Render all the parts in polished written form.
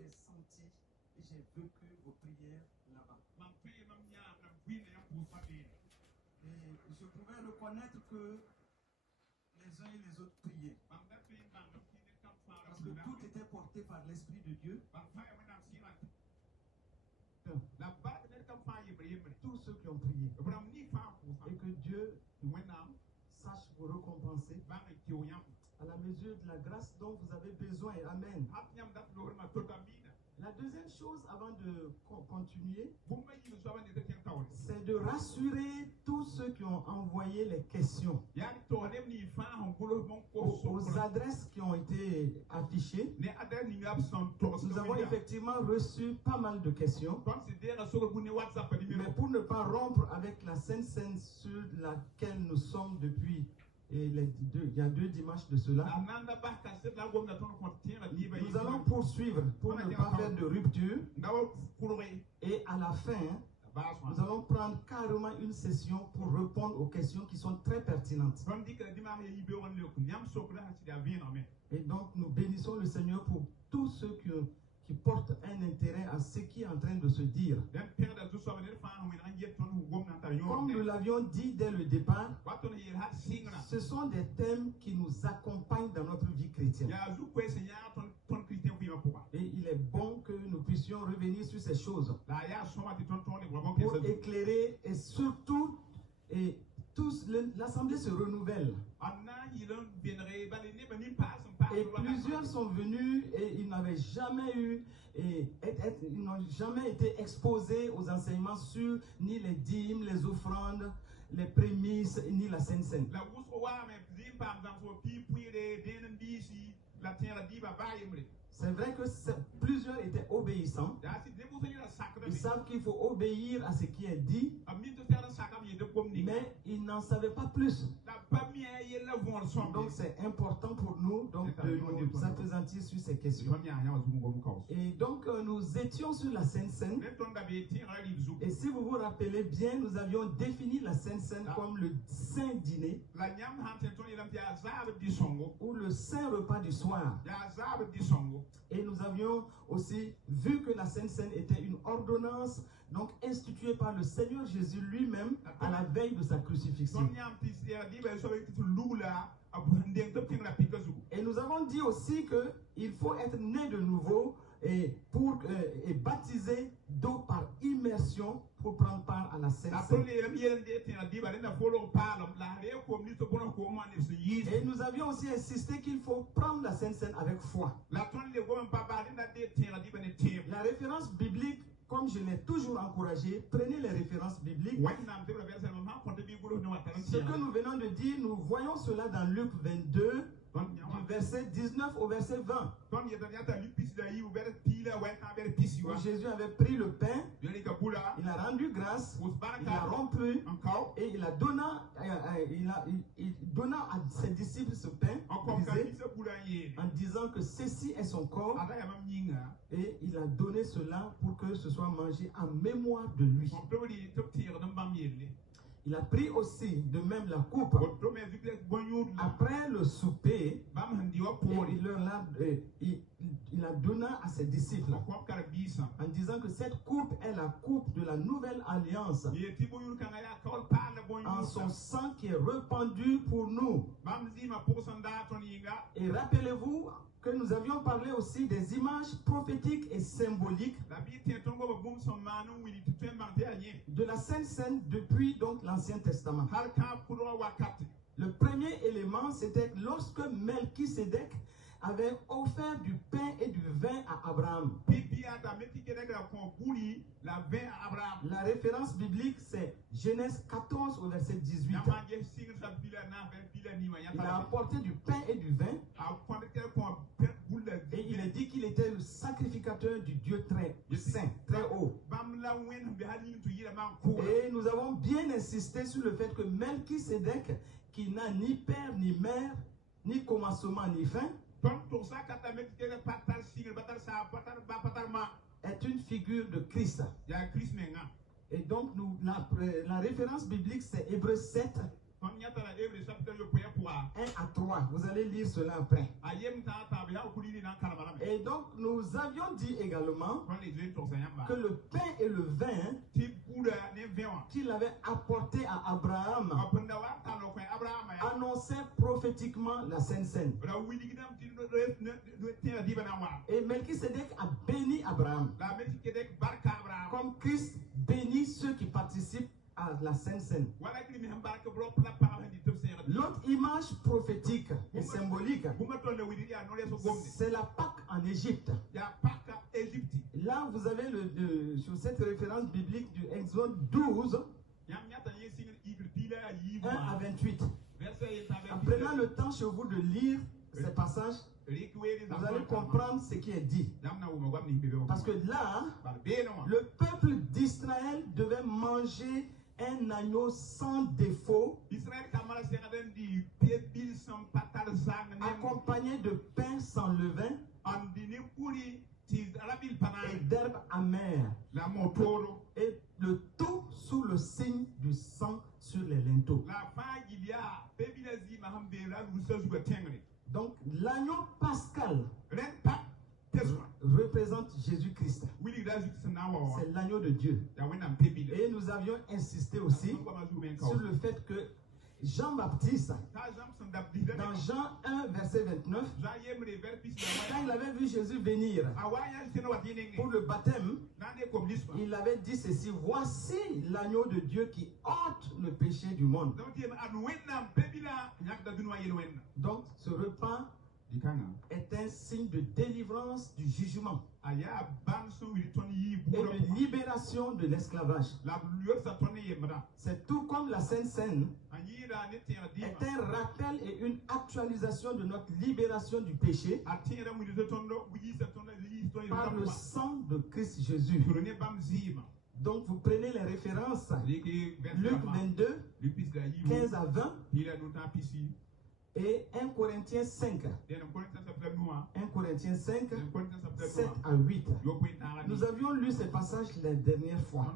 j'ai senti et j'ai vécu vos prières là-bas. Et je pouvais reconnaître que les uns et les autres priaient. Parce que tout était porté par l'Esprit de Dieu. Tous ceux qui ont prié. Et que Dieu sache vous récompenser à la mesure de la grâce dont vous avez besoin. Amen. La deuxième chose, avant de continuer, c'est de rassurer tous ceux qui ont envoyé les questions aux adresses qui ont été affichées. Nous avons effectivement reçu pas mal de questions. Mais pour ne pas rompre avec la Sainte Seine sur laquelle nous sommes depuis il y a 2 dimanches de cela, nous allons poursuivre pour ne pas faire de rupture. Et à la fin, nous allons prendre carrément une session pour répondre aux questions qui sont très pertinentes. Et donc nous bénissons le Seigneur pour tous ceux qui portent un intérêt à ce qui est en train de se dire. Comme nous l'avions dit dès le départ, ce sont des thèmes qui nous accompagnent dans notre vie chrétienne. Et il est bon que nous puissions revenir sur ces choses pour éclairer et surtout, l'Assemblée se renouvelle. Et plusieurs sont venus et ils n'avaient jamais eu, ils n'ont jamais été exposés aux enseignements sur ni les dîmes, les offrandes, les prémices, ni la Sainte Seine. C'est vrai que plusieurs étaient obéissants. Ils savent qu'il faut obéir à ce qui est dit, mais ils n'en savaient pas plus. Donc c'est important pour nous de nous appesantir sur ces questions. Et donc nous étions sur la Sainte Seine. Et si vous vous rappelez bien, nous avions défini la Sainte Seine comme le saint dîner ou le saint repas du soir. Et nous avions aussi vu que la Sainte Seine était une ordonnance donc instituée par le Seigneur Jésus lui-même à la veille de sa crucifixion. Et nous avons dit aussi qu'il faut être né de nouveau et baptisé d'eau par immersion pour prendre part à la Sainte Seine. Et nous avions aussi insisté qu'il faut prendre la Sainte Seine avec foi. La référence biblique, comme je l'ai toujours encouragé, prenez les références bibliques. Ce que nous venons de dire, nous voyons cela dans Luc 22, du verset 19 au verset 20. Où Jésus avait pris le pain, il a rendu grâce, il a rompu et il a donné à ses disciples ce pain en disant que ceci est son corps, et il a donné cela pour que ce soit mangé en mémoire de lui. Il a pris aussi de même la coupe après le souper et il a donné à ses disciples en disant que cette coupe est la coupe de la nouvelle alliance en son sang qui est répandu pour nous. Et rappelez-vous que nous avions parlé aussi des images prophétiques et symboliques de la Sainte Seine depuis donc l'Ancien Testament. Le premier élément, c'était lorsque Melchisédek avait offert du pain et du vin à Abraham. La référence biblique, c'est Genèse 14 au verset 18. Il a apporté du pain et du vin. Et il a dit qu'il était le sacrificateur du Dieu très saint, très haut. Et nous avons bien insisté sur le fait que Melchisédek, qui n'a ni père ni mère, ni commencement ni fin, est une figure de Christ. Et donc la référence biblique, c'est Hébreux 7 1 à 3. Vous allez lire cela après. Et donc, nous avions dit également que le pain et le vin qu'il avait apporté à Abraham annonçaient prophétiquement la Sainte Seine. Et Melchisédek a béni Abraham. Comme Christ bénit ceux qui participent à la Sainte Seine. L'autre image prophétique et symbolique, c'est la Pâque en Égypte. Là, vous avez sur cette référence biblique du Exode 12, 1 à 28. Prenez le temps chez vous de lire ces passages. Vous allez comprendre ce qui est dit. Parce que là, le peuple d'Israël devait manger un agneau sans défaut, accompagné de pain sans levain et d'herbes amères, et le tout sous le signe du sang sur les linteaux. Donc l'agneau pascal représente Jésus-Christ. C'est l'agneau de Dieu. Et nous avions insisté aussi sur le fait que Jean-Baptiste, dans Jean 1, verset 29, quand il avait vu Jésus venir pour le baptême, il avait dit ceci: voici l'agneau de Dieu qui ôte le péché du monde. Donc ce repas est un signe de délivrance du jugement et de libération de l'esclavage. C'est tout comme la Sainte Seine est un rappel et une actualisation de notre libération du péché par le sang de Christ Jésus. Donc vous prenez les références Luc 22, 15 à 20 et 1 Corinthiens 5. 1 Corinthiens 5, 7 à 8. Nous avions lu ces passages la dernière fois.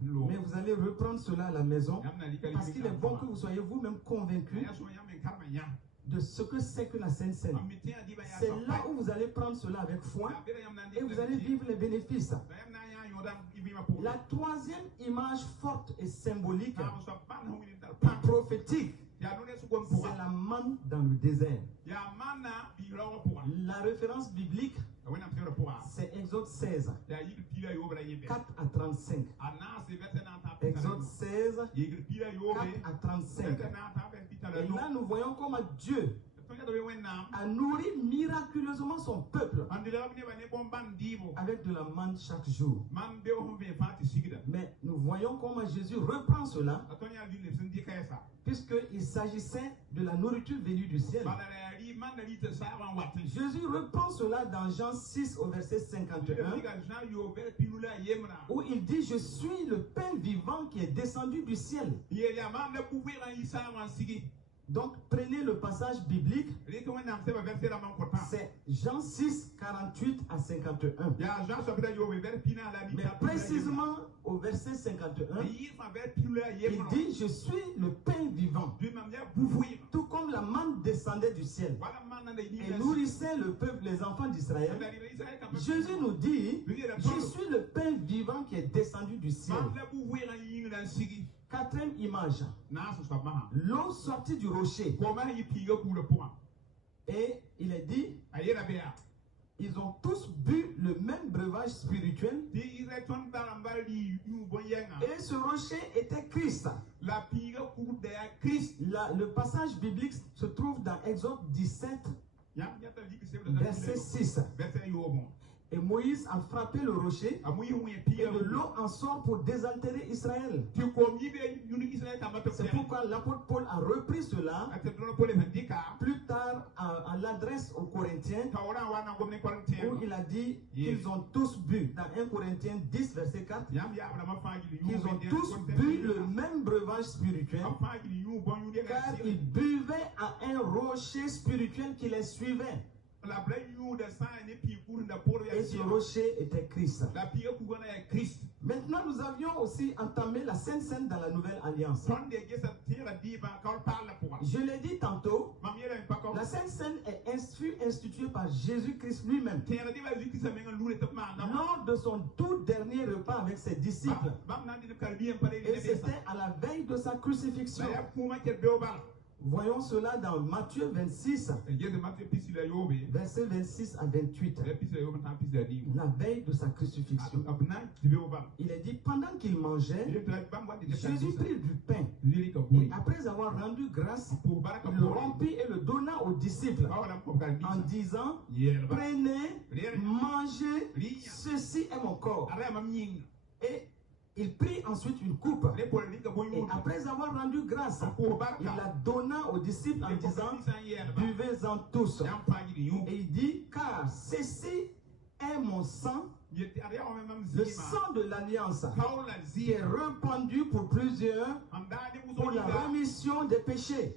Mais vous allez reprendre cela à la maison. Parce qu'il est bon que vous soyez vous-même convaincus de ce que c'est que la Sainte Seine. C'est là où vous allez prendre cela avec foi et vous allez vivre les bénéfices. La troisième image forte et symbolique, prophétique, c'est la manne dans le désert. La référence biblique, c'est Exode 16, 4 à 35. Exode 16, 4 à 35. Et là, nous voyons comment Dieu a nourri miraculeusement son peuple avec de la manne chaque jour. Mais nous voyons comment Jésus reprend cela, puisqu'il s'agissait de la nourriture venue du ciel. Jésus reprend cela dans Jean 6 au verset 51, où il dit: je suis le pain vivant qui est descendu du ciel. Donc prenez le passage biblique, c'est Jean 6, 48 à 51. Mais précisément au verset 51, il dit: je suis le pain vivant. Tout comme la manne descendait du ciel et nourrissait le peuple, les enfants d'Israël, Jésus nous dit: je suis le pain vivant qui est descendu du ciel. Quatrième image, l'eau sortie du rocher. Et il est dit: ils ont tous bu le même breuvage spirituel. Et ce rocher était Christ. Le passage biblique se trouve dans Exode 17, verset 6. Et Moïse a frappé le rocher et de l'eau en sort pour désaltérer Israël. C'est pourquoi l'apôtre Paul a repris cela plus tard à l'adresse aux Corinthiens, où il a dit qu'ils ont tous bu, dans 1 Corinthiens 10 verset 4, qu'ils ont tous bu le même breuvage spirituel, car ils buvaient à un rocher spirituel qui les suivait. Et ce rocher était Christ. Maintenant, nous avions aussi entamé la Sainte Seine dans la Nouvelle Alliance. Je l'ai dit tantôt, la Sainte Seine fut instituée par Jésus-Christ lui-même lors de son tout dernier repas avec ses disciples. Et c'était à la veille de sa crucifixion. Voyons cela dans Matthieu 26, versets 26 à 28. La veille de sa crucifixion. Il est dit, pendant qu'il mangeait, Jésus prit du pain. Et après avoir rendu grâce, il le rompit et le donna aux disciples en disant, prenez, mangez, ceci est mon corps. Et il prit ensuite une coupe et après avoir rendu grâce, il la donna aux disciples en disant, buvez-en tous. Et il dit, car ceci est mon sang, le sang de l'alliance, qui est répandu pour plusieurs pour la rémission des péchés.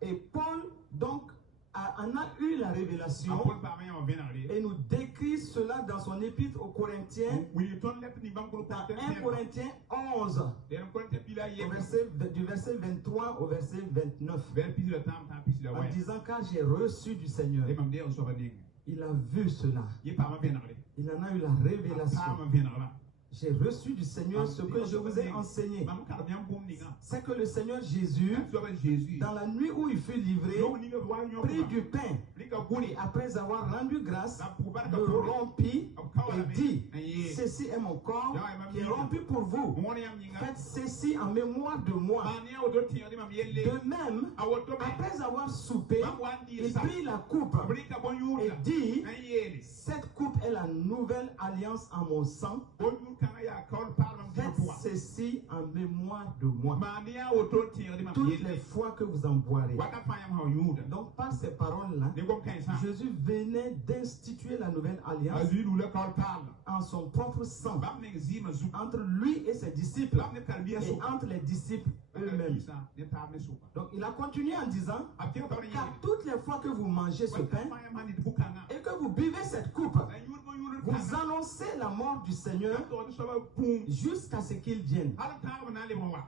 Et Paul donc en a eu la révélation et nous décrit cela dans son épître aux Corinthiens, dans 1 Corinthiens 11, du verset 23 au verset 29, en disant, car j'ai reçu du Seigneur. Il a vu cela. Il en a eu la révélation. J'ai reçu du Seigneur ce que je vous ai enseigné. C'est que le Seigneur Jésus, dans la nuit où il fut livré, prit du pain et après avoir rendu grâce, le rompit et dit, ceci est mon corps qui est rompu pour vous. Faites ceci en mémoire de moi. De même, après avoir soupé, il prit la coupe et dit, cette coupe est la nouvelle alliance en mon sang. Faites ceci en mémoire de moi. Toutes les fois que vous en boirez. Donc par ces paroles-là, Jésus venait d'instituer la nouvelle alliance en son propre sang, entre lui et ses disciples et entre les disciples eux-mêmes. Donc il a continué en disant, car toutes les fois que vous mangez ce pain et que vous buvez cette coupe, vous annoncez la mort du Seigneur jusqu'à ce qu'il vienne.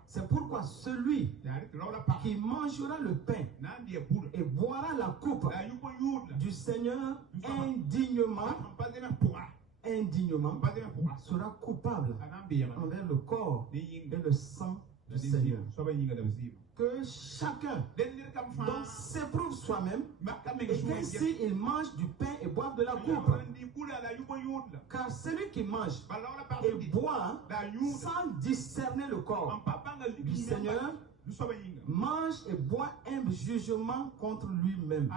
C'est pourquoi celui qui mangera le pain et boira la coupe du Seigneur indignement sera coupable envers le corps et le sang du Seigneur. Que chacun donc s'éprouve soi-même et qu'ainsi il mange du pain et boive de la coupe. Car celui qui mange et boit sans discerner le corps du Seigneur mange et boit un jugement contre lui-même.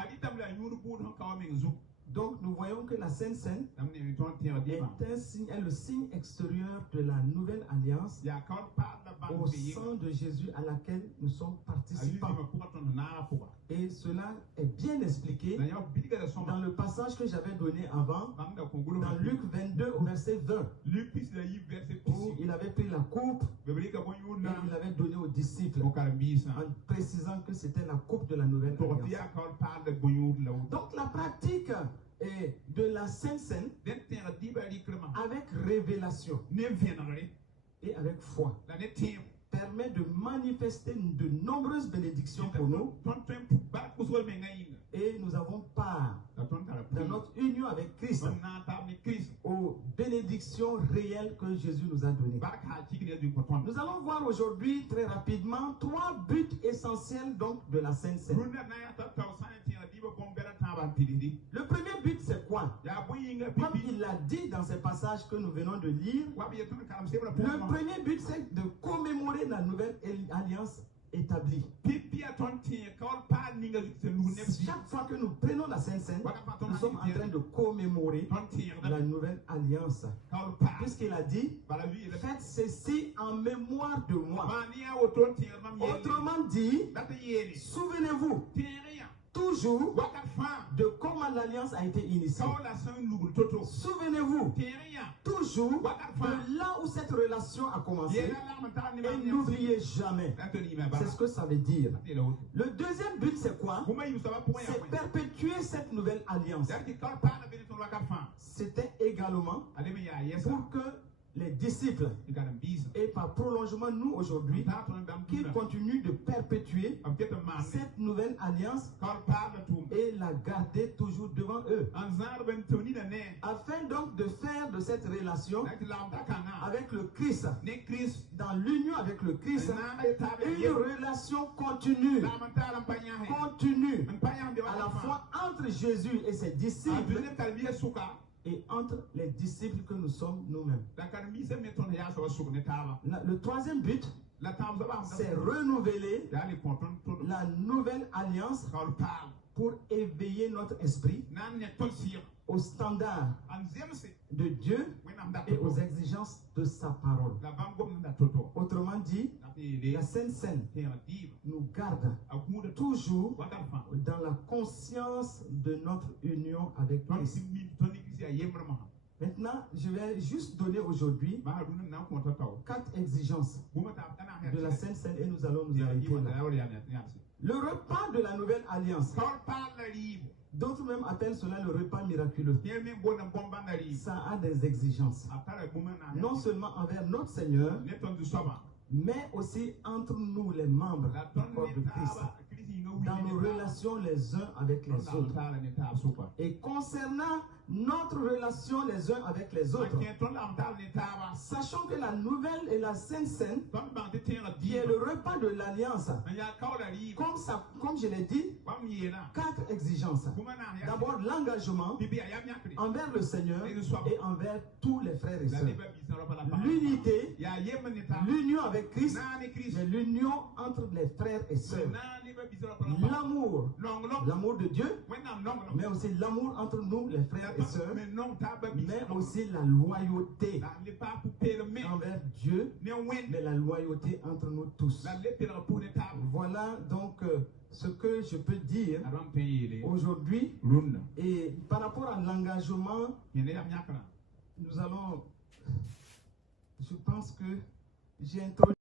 Donc nous voyons que la Sainte Seine est le signe extérieur de la nouvelle alliance au sang de Jésus à laquelle nous sommes participants. Et cela est bien expliqué dans le passage que j'avais donné avant, dans Luc 22 au verset 20, où il avait pris la coupe et il l'avait donnée aux disciples en précisant que c'était la coupe de la nouvelle alliance. Donc la pratique de la Sainte Seine avec révélation et avec foi permet de manifester de nombreuses bénédictions pour nous et nous avons part dans notre union avec Christ aux bénédictions réelles que Jésus nous a données. Nous allons voir aujourd'hui très rapidement 3 buts essentiels donc de la Sainte Seine. Le premier but c'est quoi? Comme il l'a dit dans ces passages que nous venons de lire, le premier but c'est de commémorer la nouvelle alliance établie. Chaque fois que nous prenons la Sainte Seine, nous sommes en train de commémorer la nouvelle alliance. Puisqu'il a dit, faites ceci en mémoire de moi. Autrement dit, souvenez-vous toujours de comment l'alliance a été initiée. Souvenez-vous toujours de là où cette relation a commencé et n'oubliez jamais. C'est ce que ça veut dire. Le deuxième but c'est quoi? C'est perpétuer cette nouvelle alliance. C'était également pour que les disciples. Et par prolongement, nous aujourd'hui, qu'ils continuent de perpétuer cette nouvelle alliance et la garder toujours devant eux. Afin donc de faire de cette relation avec le Christ, dans l'union avec le Christ, une relation continue, à la fois entre Jésus et ses disciples et entre les disciples que nous sommes nous-mêmes. Le troisième but, c'est renouveler la nouvelle alliance pour éveiller notre esprit aux standards de Dieu et aux exigences de sa parole. Autrement dit, la Sainte Seine nous garde toujours dans la conscience de notre union avec Christ. Maintenant, je vais juste donner aujourd'hui 4 exigences de la Sainte Seine et nous allons nous arrêter là. Le repas de la nouvelle alliance, d'autres même appellent cela le repas miraculeux. Ça a des exigences, non seulement envers notre Seigneur, mais aussi entre nous les membres du corps de Christ, dans nos relations les uns avec les autres. Et concernant notre relation les uns avec les autres, sachant que la nouvelle et la Sainte Seine, qui est le repas de l'alliance, comme je l'ai dit, 4 exigences. D'abord l'engagement envers le Seigneur et envers tous les frères et sœurs. L'unité, l'union avec Christ, mais l'union entre les frères et sœurs. L'amour, l'amour de Dieu, mais aussi l'amour entre nous les frères et sœurs, mais aussi la loyauté envers Dieu, mais la loyauté entre nous tous. Voilà donc ce que je peux dire aujourd'hui. Et par rapport à l'engagement, nous allons, je pense que j'ai introduit